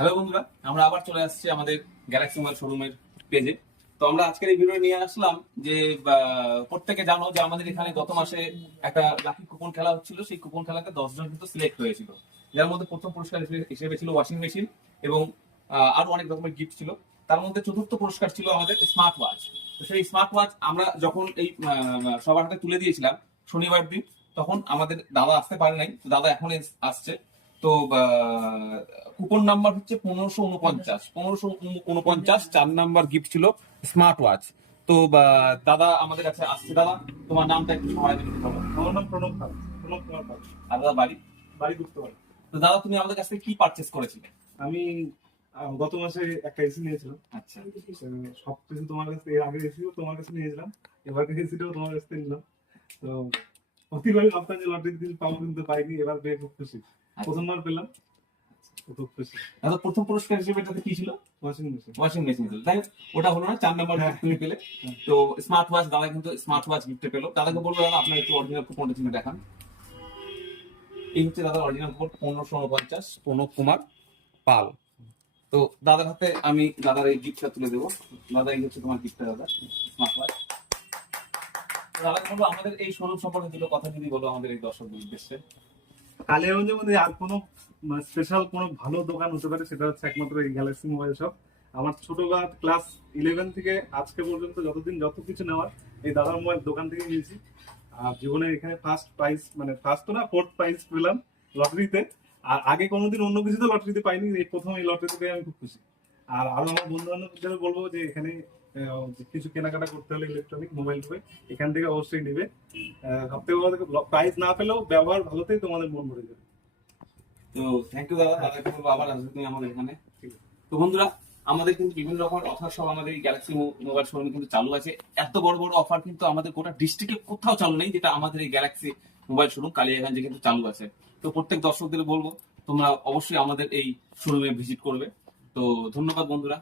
Hello বন্ধুরা, আমরা আবার চলে আসছি আমাদের গ্যালাক্সি মোবাইল শোরুমের পেজে। তো আমরা আজকের এই ভিডিও নিয়ে আসলাম যে প্রত্যেকে জানো যে আমাদের এখানে গত মাসে একটা লাকি কুপন খেলা হচ্ছিল। সেই কুপন খেলাতে 10 জন কিন্তু সিলেক্ট হয়েছিল, যার মধ্যে প্রথম পুরস্কার হিসেবে ছিল ওয়াশিং মেশিন এবং আরো অনেক রকমের গিফট ছিল। তার মধ্যে চতুর্থ পুরস্কার ছিল আমাদের স্মার্ট ওয়াচ। তো সেই স্মার্ট ওয়াচ আমরা যখন এই সবার হাতে তুলে দিয়েছিলাম শনিবার দিন, তখন আমাদের দাদা আসতে পারে নাই, তো দাদা এখন আসছে। তো কুপন নাম্বার হচ্ছে 1549, 4 নাম্বার গিফট ছিল স্মার্ট ওয়াচ। তো দাদা আমাদের কাছে আসছে। দাদা, তোমার নামটা একটু সবাই বলো। আমার নাম প্রণব পাল, প্রণব কুমার পাল। আর দাদা বাড়ি? বাড়ি করতে পারি। তো দাদা, তুমি আমাদের কাছ থেকে কি পারচেস করেছিলে? আমি গত মাসে একটা এসি নিয়েছিলাম। আচ্ছা, সবকিছু তোমার কাছে, এর আগের এসিও তোমার কাছে নিয়েছিলাম, এবার এসিটাও তোমার কাছে নিলাম। তো প্রতিবারই ভাবতাম যে লটারি দিন পাবো, কিন্তু পাইনি। এবার পেয়ে খুব খুশি, প্রথমবার পেলাম, তো খুব খুশি। দাদা প্রথম পুরস্কার হিসেবে এটাতে কি ছিল? Washing machine. ওয়াশিং মেশিন ছিল, তাই ওটা হলো না। 4 নাম্বার তুমি পেলে। তো স্মার্ট ওয়াচ, দাদা কিন্তু স্মার্ট ওয়াচ গিফটে পেলো। দাদাকে বলবো, দাদা আপনার একটু অরিজিনাল কুপনটা ছিল দেখান। এই হচ্ছে দাদা অরিজিনাল কুপন, 1549, প্রণব কুমার পাল। তো দাদার হাতে আমি দাদার এই গিফটটা তুলে দেবো। দাদা, এই হচ্ছে তোমার গিফটটা দাদা, স্মার্ট ওয়াচ। দাদা বলবো আমাদের এই শোরুম সম্পর্কে দুটো কথা যদি বলো আমাদের এই দর্শকদের উদ্দেশ্যে। কালিয়াগঞ্জের মধ্যে আর কোনো স্পেশাল কোনো ভালো দোকান হতে পারে, সেটা হচ্ছে একমাত্র এই গ্যালাক্সি মোবাইল শপ। আমার ছোটবেলা ক্লাস 11 থেকে আজকে পর্যন্ত যতদিন যত কিছু নেওয়ার এই দাদার মোবাইল দোকান থেকে নিয়েছি। আর জীবনে এখানে ফার্স্ট প্রাইজ, মানে ফার্স্ট তো না, ফোর্থ প্রাইজ পেলাম লটারিতে। আর আগে কোনোদিন অন্য কিছুতে লটারিতে পাইনি, এই প্রথম এই লটারিতে পেয়ে আমি খুব খুশি। আর আরো আমার বন্ধু বান্ধবদের বলবো যে এখানে কিছু কেনাকাটা করতে হলে ইলেকট্রনিক মোবাইল ফোন এখান থেকে অবশ্যই নেবে। সব থেকে বড় প্রাইজ না পেলেও ব্যবহার ভালোতেই তোমাদের মন ভরে যাবে। তো থ্যাংক ইউ দাদা। দাদাকে বলবো আবার আসবে তুমি আমাদের এখানে। তো বন্ধুরা, আমাদের কিন্তু বিভিন্ন রকমের অফার সব আমাদের এই গ্যালাক্সি মোবাইল শোরুমে কিন্তু চালু আছে। এত বড় বড় অফার কিন্তু আমাদের গোটা ডিস্ট্রিক্টে কোথাও চালু নেই, যেটা আমাদের এই গ্যালাক্সি মোবাইল শোরুম কালিয়াগঞ্জে কিন্তু চালু আছে। তো প্রত্যেক দর্শকদের বলবো তোমরা অবশ্যই আমাদের এই শোরুমে ভিজিট করবে। তো ধন্যবাদ বন্ধুরা।